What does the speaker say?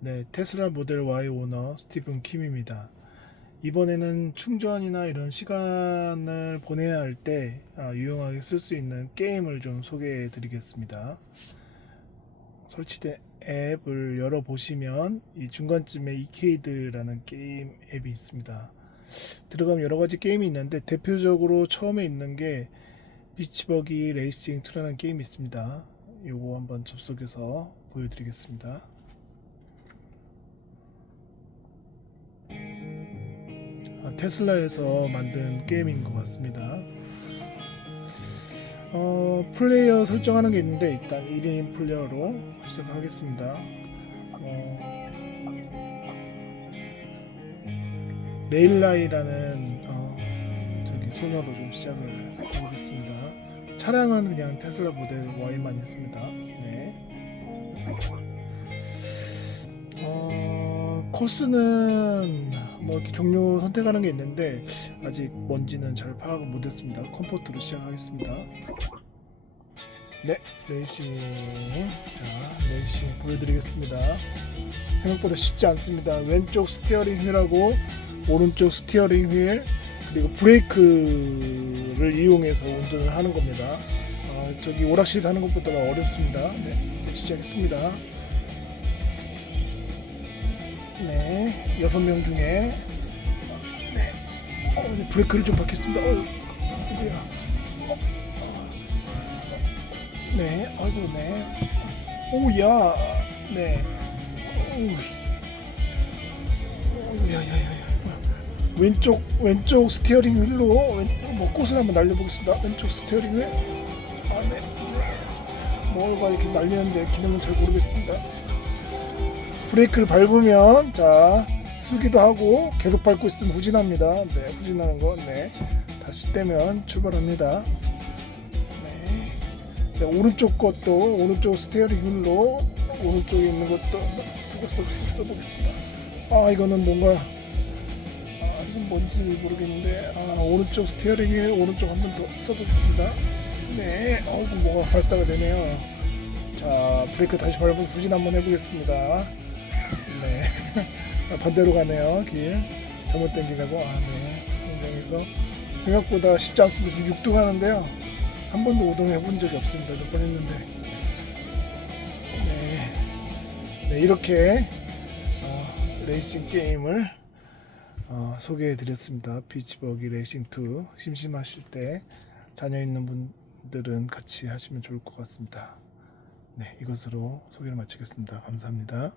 네, 테슬라 모델 Y 오너 스티븐 킴입니다. 이번에는 충전이나 이런 시간을 보내야 할때 아, 유용하게 쓸 수 있는 게임을 좀 소개해 드리겠습니다. 설치된 앱을 열어 보시면 이 중간쯤에 이케이드라는 게임 앱이 있습니다. 들어가면 여러 가지 게임이 있는데 대표적으로 처음에 있는 게 비치버기 레이싱 2라는 게임이 있습니다. 요거 한번 접속해서 보여드리겠습니다. 테슬라에서 만든 게임인 것 같습니다. 어, 플레이어 설정하는 게 있는데 일단 1인 플레이어로 시작하겠습니다. 어, 레일라이라는 어, 저기 소녀로 좀 시작을 해보겠습니다. 차량은 그냥 테슬라 모델 Y만 있습니다. 네. 어, 코스는 뭐 이렇게 종류 선택하는 게 있는데 아직 뭔지는 잘 파악을 못했습니다. 컴포트로 시작하겠습니다. 네, 레이싱. 자, 레이싱 보여드리겠습니다. 생각보다 쉽지 않습니다. 왼쪽 스티어링 휠하고 오른쪽 스티어링 휠 그리고 브레이크를 이용해서 운전을 하는 겁니다. 어, 저기 오락실 가는 것보다 어렵습니다. 네, 시작했습니다. 네, 여섯 명 중에 어, 네, 어, 네, 브레이크를 좀 밟겠습니다. 어, 누구야? 어, 어. 네, 아이고 네, 오야, 네, 오우, 오야야야야. 왼쪽 왼쪽 스티어링 휠로 왼, 뭐 꽃을 한번 날려보겠습니다. 왼쪽 스티어링 휠. 아 네. 네. 뭐가 이렇게 날리는데 기능은 잘 모르겠습니다. 브레이크를 밟으면 자 쓰기도 하고 계속 밟고 있으면 후진합니다. 네, 후진하는 거. 네. 다시 떼면 출발합니다. 네. 네, 오른쪽 것도 오른쪽 스티어링 휠로 오른쪽에 있는 것도 한번 써보겠습니다. 아 이거는 뭔가 아, 이건 뭔지 모르겠는데 아, 오른쪽 스티어링 휠 오른쪽 한 번 더 써보겠습니다. 네, 어우 뭐가 발사가 되네요. 자 브레이크 다시 밟고 후진 한번 해보겠습니다. 네, 아, 반대로 가네요 길 잘못된 길 가고 아네 공장에서 생각보다 쉽지 않습니다. 지금 6등 하는데요. 한 번도 5등 해본 적이 없습니다. 몇 번 했는데 네, 네 이렇게 어, 레이싱 게임을 어, 소개해 드렸습니다. 비치버기 레이싱2 심심하실 때 자녀 있는 분들은 같이 하시면 좋을 것 같습니다. 네, 이것으로 소개를 마치겠습니다. 감사합니다.